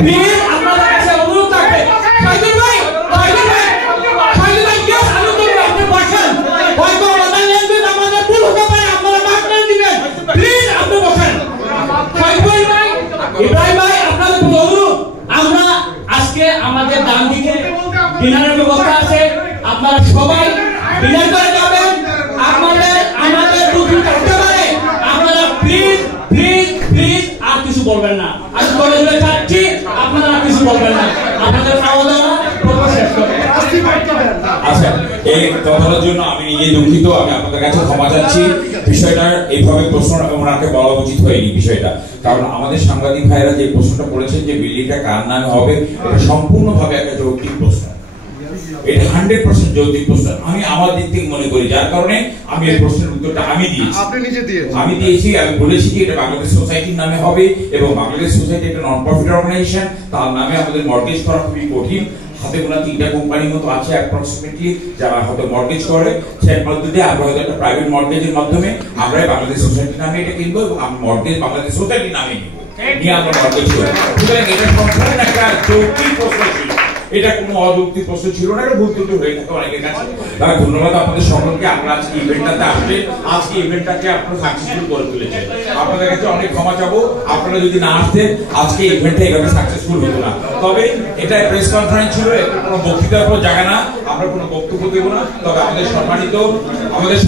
Please আপনাদের কাছে অনুরোধ থাকবে সাইদুল ভাই কেউ আলু করবে আপনি বসেন হয়তো আমাদের ল্যাঙ্গুয়েজ আমাদের ভুল হতে পারে আপনারা মাফ করে দিবেন প্লিজ আপনি বসেন সাইদুল ভাই ইব্রাহিম ভাই আপনাদের প্রতি অনুরোধ আমরা আজকে আমাদের ডান দিকে ডিনারের ব্যবস্থা আছে আপনারা সবাই ডিনার করে যাবেন আমাদের দুধ থাকতে পারে আপনারা প্লিজ প্লিজ প্লিজ আর কিছু বলবেন না আমি বলে দিতে চাচ্ছি আপনারা আর কিছু বলবেন না আপনাদের খাওয়া দাওয়া শেষ করবেন আচ্ছা এই কথাটার জন্য আমি নিজে দুঃখিত আমি আপনাদের কাছে ক্ষমা চাচ্ছি বিষয়টা এইভাবে প্রশ্ন ওনাকে বলা উচিত হয়নি বিষয়টা কারণ আমাদের সাংবাদিক ভাইরা যে প্রশ্নটা করেছেন যে বিল্ডিংটা কার নামে হবে এটা সম্পূর্ণভাবে একটা যৌক্তিক প্রশ্ন এটা 100% যৌক্তিক প্রশ্ন আমি আমার দিক থেকে মনে করি যার কারণে আমি এই প্রশ্নের উত্তরটা আমি দিয়েছি আমি বলেছি যে এটা বাংলাদেশ সোসাইটির নামে হবে এবং বাংলাদেশ সোসাইটি একটা নন প্রফিট অর্গানাইজেশন তার নামে আমাদের মর্টগেজ করা খুবই কঠিন হাতে গোনা 3টা কোম্পানির মতো আছে অ্যাপ্রক্সিমেটলি যারা হয়তো মর্টগেজ করে সেই মধ্যে আমরা হয়তো একটা প্রাইভেট মর্টগেজের মাধ্যমে আমরা বাংলাদেশ সোসাইটির নামে এটা কিনবো এবং আমরা মর্টগেজ বাংলাদেশ সোসাইটির নামে নিব নিয়ে আমরা মর্টগেজ করব সুতরাং এটা সম্পূর্ণ একটা যৌক্তিক প্রশ্ন ছিল এটা কোনো অযৌক্তিক প্রশ্ন ছিল না এটা ভুল ত্রুটি হয়ে থাকে অনেকের কাছে তারা ধন্যবাদ আপনাদের সকলকে আমরা আজকে ইভেন্টটাতে আসলে আজকে ইভেন্টটাকে আপনারা সাকসেসফুল করে তুলেছেন আপনাদের কাছে অনেক ক্ষমা চাবো আপনারা যদি না আসতেন আজকে ইভেন্টটা এভাবে সাকসেসফুল হতো না তবে এটা প্রেস কনফারেন্স ছিল কোনো বক্তৃতার কোনো জায়গা না আমরা কোনো বক্তব্য দেব না তবে আমাদের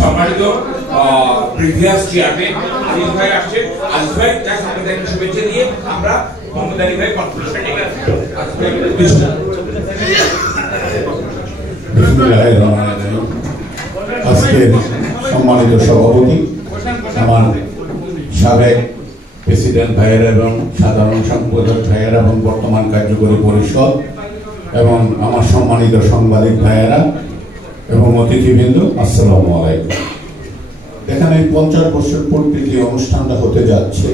সম্মানিত প্রিভিয়াস চেয়ারম্যান আজিজ ভাই আসছে আজিজ ভাই আপনাদের শুভেচ্ছা দিয়ে আমরা মোহাম্মদ আলী ভাই কনফারেন্সটা নিয়ে আজকের সম্মানিত সভাপতি আমার সাবেক প্রেসিডেন্ট ভাইয়েরা এবং সাধারণ সম্পাদক ভাইয়েরা এবং বর্তমান কার্যকরী পরিষদ এবং আমার সম্মানিত সাংবাদিক ভাইয়েরা এবং অতিথিবৃন্দ আসসালামু আলাইকুম। এখানে 50 বছর পূর্তি যে অনুষ্ঠানটা হতে যাচ্ছে